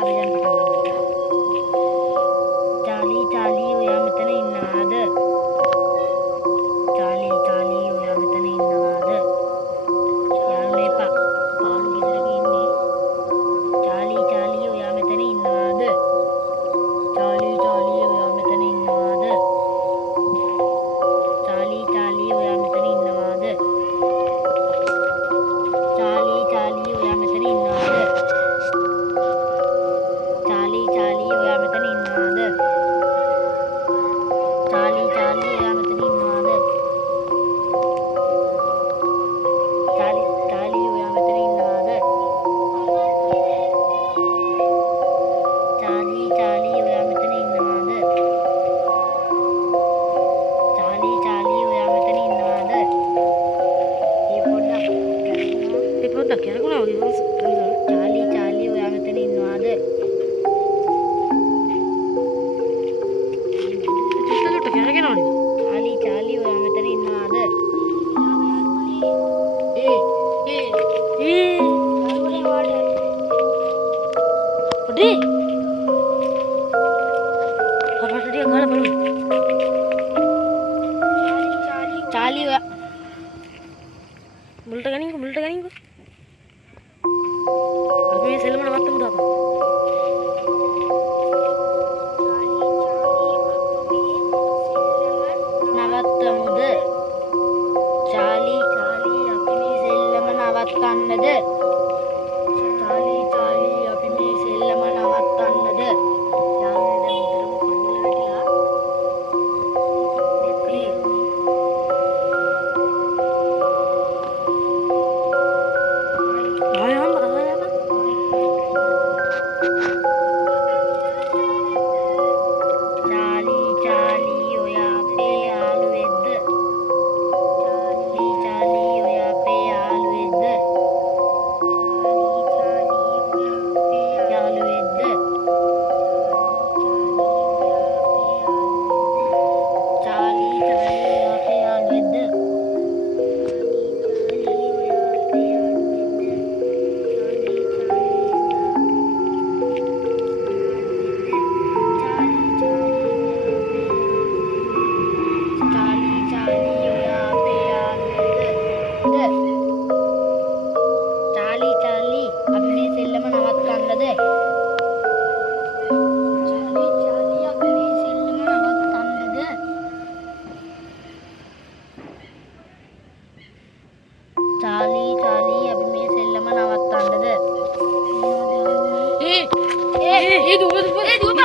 අපි දැන් පටන් ගමු. චාලී චාලී ඔයා මෙතන ඉන්නවාද? චාලී චාලී ඔයා මෙතන ඉන්නවාද? යාළුවනේ පාළු ගෙදරක ඉන්නේ. චාලී චාලී ඔයා මෙතන ඉන්නවාද? චාලී චාලී ඔයා මෙතන ඉන්නවාද? චාලී චාලී ඔයා මෙතන ඉන්නවාද? චාලී චාලී ඔයා මෙතන ඉන්නවාද? චාලී චාලී ඔයා මෙතන ඉන්නවාද? චාලී චාලී ඔයා මෙතන ඉන්නවාද? චාලී චාලී ඔයා මෙතන ඉන්නවාද? චාලී චාලී ඔයා මෙතන ඉන්නවාද? චාලී චාලී ඔයා මෙතන ඉන්නවාද? ඒ පොඩ්ඩක් කරගුණා වගේ චාලී චාලී ඔයා මෙතන ඉන්නවාද? චාලී චාලී ඔයා මෙතන ඉන්නවාද? පොඩි හරකට ටිකක් ගාලා බලමු. චාලී ඔයා මුලට ගනින්කෝ. අපි මේ සෙල්ලම නවත්තමු තාපා. නවත්තමුද? චාලී චාලී අපි මේ සෙල්ලම නවත්තන්නද? චාලී චාලී අපි මේ සෙල්ලම නවත්තන්නද? යාළුවනේ දැන් උඩරම කන්නල වැටිලා. චාලී චාලී ඔයා අපේ යාළුවෙක්ද? චාලී චාලී ඔයා අපේ යාළුවෙක්ද? යාළුවෙක්ද? චාලී චාලී ඔයා අපේ යාළුවෙක්ද? චාලී චාලී ඔයා අපේ යාළුවෙක්ද? චාලී චාලී අපි මේ සෙල්ලම නවත්තන්නද? චාලී චාලී අපි මේ සෙල්ලම නවත්තන්නද? චාලී චාලී අපි මේ සෙල්ලම නවත්තන්නද? දුව